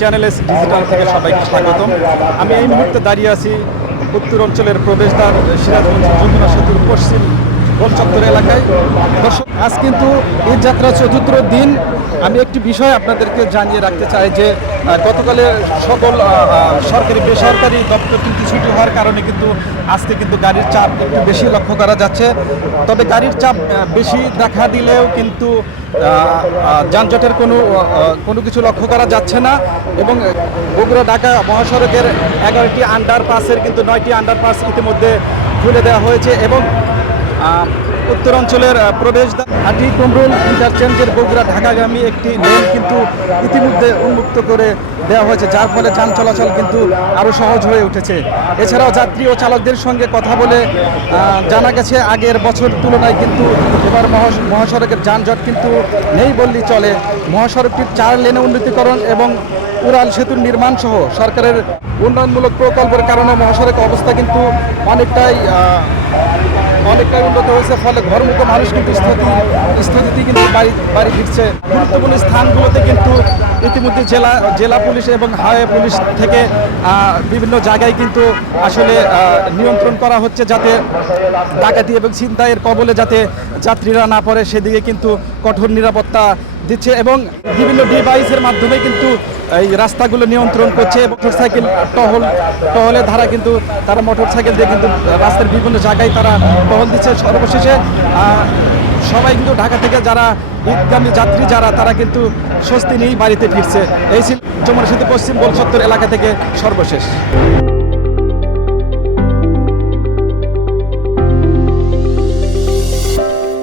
Channel digital থেকে সবাইকে স্বাগতম। আমি এই মুহূর্তে দাঁড়িয়ে আছি উত্তর অঞ্চলের প্রবেশদ্বার সিরাজগঞ্জ যমুনা সেতুর পশ্চিম গোল চত্বর এলাকায়। দর্শক, আজ কিন্তু ঈদযাত্রা চতুর্থ দিন। আমি একটি বিষয় আপনাদেরকে জানিয়ে রাখতে চাই যে গতকালে সকল সরকারি বেসরকারি দপ্তর কিন্তু ছুটি হওয়ার কারণে কিন্তু আজকে কিন্তু গাড়ির চাপ একটু বেশি লক্ষ্য করা যাচ্ছে। তবে গাড়ির চাপ বেশি দেখা দিলেও কিন্তু যানজটের কোনো কিছু লক্ষ্য করা যাচ্ছে না। এবং বগুড়া ঢাকা মহাসড়কের 11টি আন্ডারপাসের কিন্তু 9টি আন্ডারপাস ইতিমধ্যে খুলে দেওয়া হয়েছে এবং উত্তরাঞ্চলের প্রবেশদ্বার হাটি কুমরুল ইন্টারচেঞ্জের বগুড়া ঢাকাগামী একটি লেন কিন্তু ইতিমধ্যে উন্মুক্ত করে দেওয়া হয়েছে, যার ফলে যান চলাচল কিন্তু আরও সহজ হয়ে উঠেছে। এছাড়াও যাত্রী ও চালকদের সঙ্গে কথা বলে জানা গেছে আগের বছর তুলনায় কিন্তু এবার মহাসড়কের যানজট কিন্তু নেই বললেই চলে। মহাসড়কটির 4 লেনে উন্নতিকরণ এবং উড়াল সেতুর নির্মাণ সহ সরকারের উন্নয়নমূলক প্রকল্পের কারণে মহাসড়কের অবস্থা কিন্তু অনেকটাই উন্নত হয়েছে। ফলে ঘরমুখো মানুষ কিন্তু স্থিতি কিন্তু বাড়ি ফিরছে। গুরুত্বপূর্ণ স্থানগুলোতে কিন্তু ইতিমধ্যে জেলা পুলিশ এবং হাইওয়ে পুলিশ থেকে বিভিন্ন জায়গায় কিন্তু আসলে নিয়ন্ত্রণ করা হচ্ছে, যাতে ডাকাতি এবং ছিনতাইয়ের কবলে যাতে যাত্রীরা না পড়ে সেদিকে কিন্তু কঠোর নিরাপত্তা দিচ্ছে এবং বিভিন্ন ডিভাইসের মাধ্যমে কিন্তু এই রাস্তাগুলো নিয়ন্ত্রণ করছে। মোটরসাইকেল টহলের ধারা কিন্তু তারা মোটরসাইকেল দিয়ে কিন্তু রাস্তার বিভিন্ন জায়গায় তারা টহল দিচ্ছে। সর্বশেষে সবাই কিন্তু ঢাকা থেকে যারা ঈদগামী যাত্রী তারা কিন্তু স্বস্তি নিয়েই বাড়িতে ফিরছে। এই ছিল যমুনা সেতু পশ্চিম গোল চত্বর এলাকা থেকে সর্বশেষ।